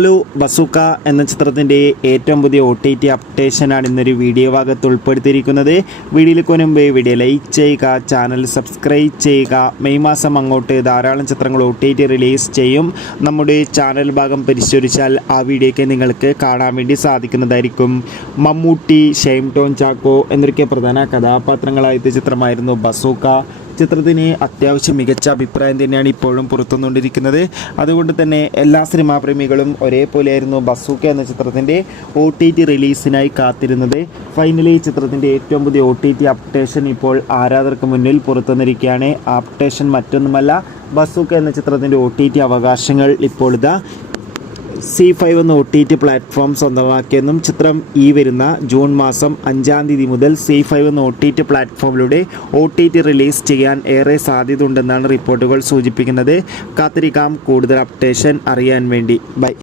Hello, bazooka എന്ന ചിത്രത്തിൻ്റെ ഏറ്റവും പുതിയ OTT അപ്ഡേഷനാണ് ഇന്നൊരു വീഡിയോ ഭാഗത്ത് ഉൾപ്പെടുത്തിയിരിക്കുന്നത്. വീഡിയോയിലേക്ക് മുൻപ് വീഡിയോ ലൈക്ക് ചെയ്യുക, ചാനൽ സബ്സ്ക്രൈബ് ചെയ്യുക. മെയ് മാസം അങ്ങോട്ട് ധാരാളം ചിത്രങ്ങൾ OTT റിലീസ് ചെയ്യും. നമ്മുടെ ചാനൽ ഭാഗം പരിശോധിച്ചാൽ ആ വീഡിയോയ്ക്ക് നിങ്ങൾക്ക് കാണാൻ വേണ്ടി സാധിക്കുന്നതായിരിക്കും. മമ്മൂട്ടി, ഷൈൻ ടോം ചാക്കോ എന്നൊക്കെ പ്രധാന കഥാപാത്രങ്ങളായ ചിത്രമായിരുന്നു ബസൂക്ക. ചിത്രത്തിന് അത്യാവശ്യം മികച്ച അഭിപ്രായം തന്നെയാണ് ഇപ്പോഴും പുറത്തുവന്നുകൊണ്ടിരിക്കുന്നത്. അതുകൊണ്ട് തന്നെ എല്ലാ സിനിമാ പ്രേമികളും ഒരേപോലെയായിരുന്നു ബസൂക്ക എന്ന ചിത്രത്തിൻ്റെ OTT റിലീസിനായി കാത്തിരുന്നത്. ഫൈനലി ചിത്രത്തിൻ്റെ ഏറ്റവും പുതിയ OTT അപ്ഡേഷൻ ഇപ്പോൾ ആരാധകർക്ക് മുന്നിൽ പുറത്തുവന്നിരിക്കുകയാണ്. അപ്ഡേഷൻ മറ്റൊന്നുമല്ല, ബസൂക്ക എന്ന ചിത്രത്തിൻ്റെ OTT അവകാശങ്ങൾ ഇപ്പോൾ ഇതാ C5 എന്ന OTT പ്ലാറ്റ്ഫോം സ്വന്തമാക്കിയെന്നും ചിത്രം ഈ വരുന്ന ജൂൺ മാസം 5-ാം തീയതി മുതൽ C5 എന്ന OTT പ്ലാറ്റ്ഫോമിലൂടെ OTT റിലീസ് ചെയ്യാൻ ഏറെ സാധ്യതയുണ്ടെന്നാണ് റിപ്പോർട്ടുകൾ സൂചിപ്പിക്കുന്നത്. കാത്തിരിക്കാം കൂടുതൽ അപ്ഡേഷൻ അറിയാൻ വേണ്ടി. ബൈ.